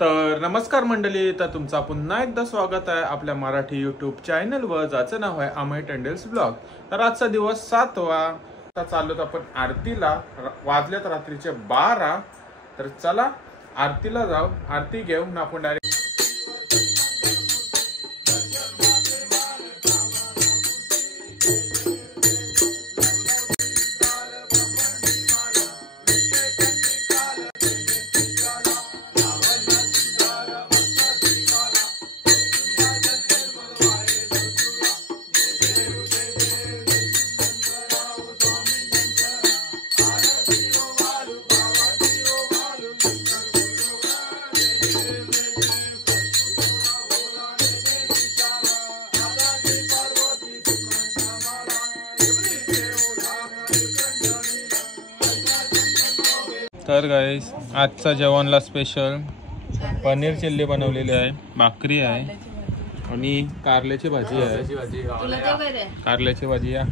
तर नमस्कार मंडळी, तर तुमचा पुन्हा एकदा स्वागत आहे आपल्या मराठी यूट्यूब चॅनलवर, ज्याचं नाव आहे अमय टेंडल्स ब्लॉग. तर आजचा दिवस 7वा चाललोत आपण आरतीला. वाजलेत रात्रीचे 12. तर चला आरतीला जाऊ, आरती घेऊन आपण डायरेक्ट तर गाईस आजचा जेवणला स्पेशल पनीर चिल्ली बनवलेली आहे, भाकरी आहे आणि कारल्याची भाजी आहे. कारल्याची भाजी या.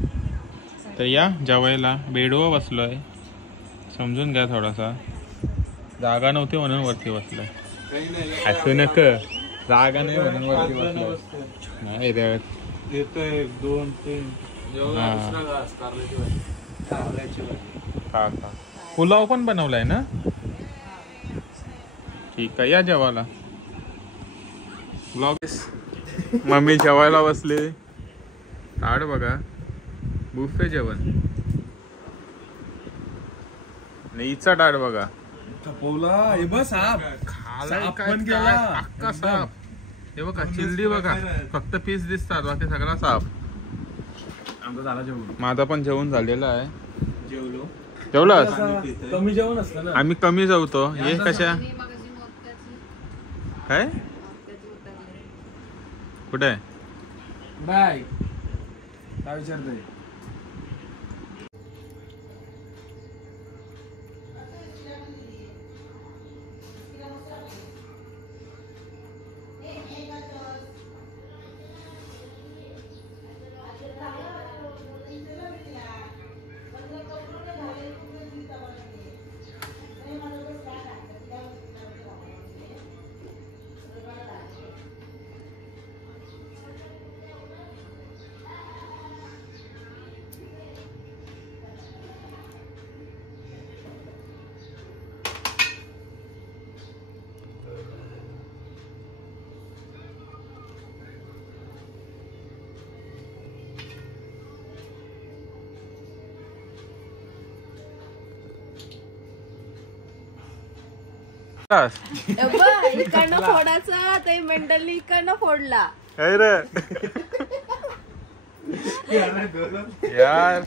तर या जेवायला बेडवर बसलोय, समजून घ्या. थोडासा जागा नव्हती म्हणून वरती बसलोय. असं नक, जागा नाही म्हणून वरती बसलोय. नाही येतोय 2-3 पुलाव पण बनवलाय ना. ठीक आहे, या जेवायला. मम्मी जेवायला बसले. ताड बघा, बुफे जेवण. नीचा डाळ बघा, अख्खा साप. हे बघा चिल्ली बघा, फक्त पीस दिसतात, बाकी सगळा साप. माझा पण जेवण झालेला आहे. जेवलास? कमी जेवण असतं ना, आम्ही कमी जेवतो. हे कशा काय कुठे बाय काय विचारतोय? इकडनं फोडायचं, ते मेंटली इकडनं फोडला. यार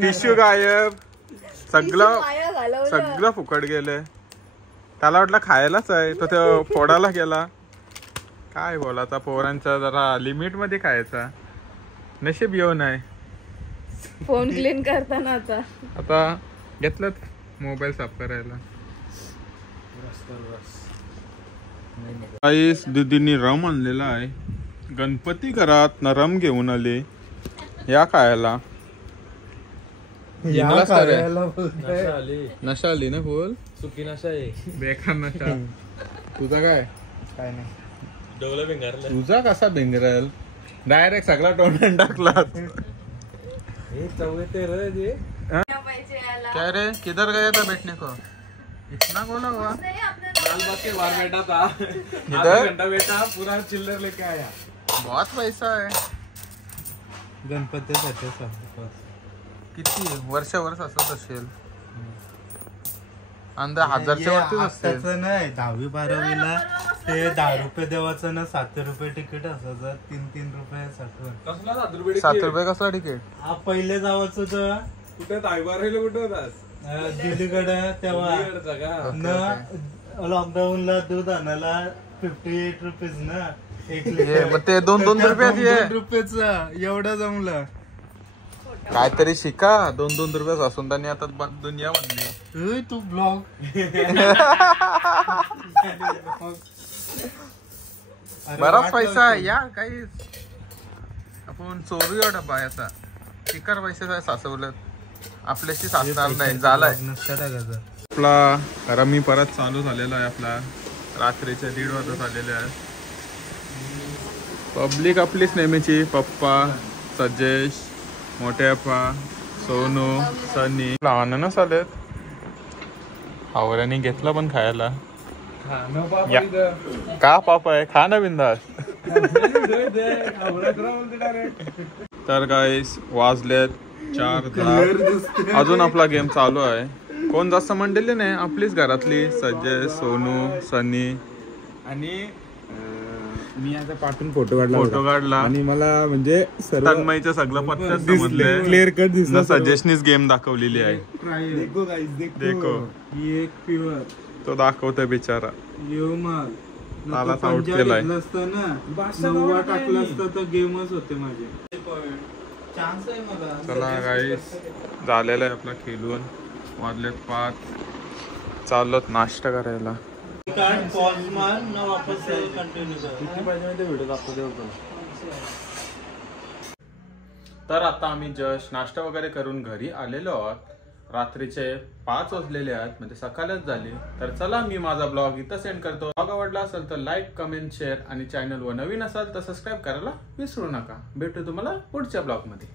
टिश्यू गायब, सगळं फुकट गेले. त्याला वाटलं खायलाच आहे, तो ते फोडायला गेला. काय बोलायचा, पोरांचा जरा लिमिट मध्ये खायचा. नशीब येऊन आहे. फोन क्लीन करताना आता घेतलं मोबाईल साफ करायला. दीदींनी रम आणलेला आहे. गणपती घरात रम घेऊन आले. या खायला नशा आली ना, बोल. सुकी नशा आहे, बेकार नशा. तुझा काय डोला तुझा कसा भिंगरल? डायरेक्ट सगळा तोंडात टाकला. क्या रे, किधर गया था बैठने को? इतना बोला हुआ लालबाग के बाहर बैठा था, आधा घंटा बैठा, पूरा चिल्लर लेके आया. बहुत पैसा है गणपतीसाठी. किती वर्ष असत असेल, अंदा 1000च्या वरतीच असते. नाही 10वी-12वीला ते 10 रुपये देवाचं ना, 7 रुपये तिकीट असायचं. 3-3 रुपये 7 रुपये कसला तिकीट? हा पहिले जावाचं तर कुठे 10वी-12वीला कुठे होतास? दिल्लीकडे. तेव्हा लॉकडाऊनला दूध आणायला 58 रुपीज ना, 1 लिटर. मग ते 2-2 रुपयात रुपयाचा एवढा जमला. काहीतरी शिका. 2-2 रुपये असून त्यांनी आता दुनिया बनली. तू ब्लॉग बराच पैसा आहे या. काही आपण चोरूया डबा याचा. शिकार पैसे साचवलं आपल्याशी साचणार नाही. झालाय आपला रमी परत चालू झालेला आहे आपला. रात्रीचे 1:30 वाजता झालेले आहेत. पब्लिक आपलीच नेहमीची, पप्पा, सजेश, मोठ्याप्पा, सोनू, सनी. अननस आलेत. हावऱ्याने घेतला पण खायला. या. का पाप आहे, खा ना बिंदास. तर गाईस वाजलेत 4:10. अजून आपला गेम चालू आहे. कोण जास्त मंडळी नाही, आपलीच घरातली, सज्जय, सोनू, सनी. आणि मी आता पाठून फोटो काढला आणि मला म्हणजे तन्मयचं सगळं पत्त्याच समजलंय. क्लिअर कट दिसलं. सजेशनीच गेम दाखवलेली आहे. देखो गाइस, देखो ही एक प्युअर तो दाखवतोय बिचारा. मला आउट केलाय. नव्वा टाकलं असतं तर गेमच होते माझे. चान्स आहे मला. चला गाईस झालेलं आहे आपला खेळून. वाजलेत 5. चाललोत नाश्ता करायला. पॉज मार ना वापस कंटिन्यू कर. तर आता आम्ही जस्ट नाश्ता वगैरे करून घरी आलेलो आहोत. रात्रीचे 5 वाजलेले आहेत, म्हणजे सकाळच झाली. तर चला मी माझा ब्लॉग इथं सेंड करतो. ब्लॉग आवडला असेल तर लाईक, कमेंट, शेअर आणि चॅनलवर नवीन असाल तर सबस्क्राईब करायला विसरू नका. भेटू तुम्हाला पुढच्या ब्लॉग मध्ये.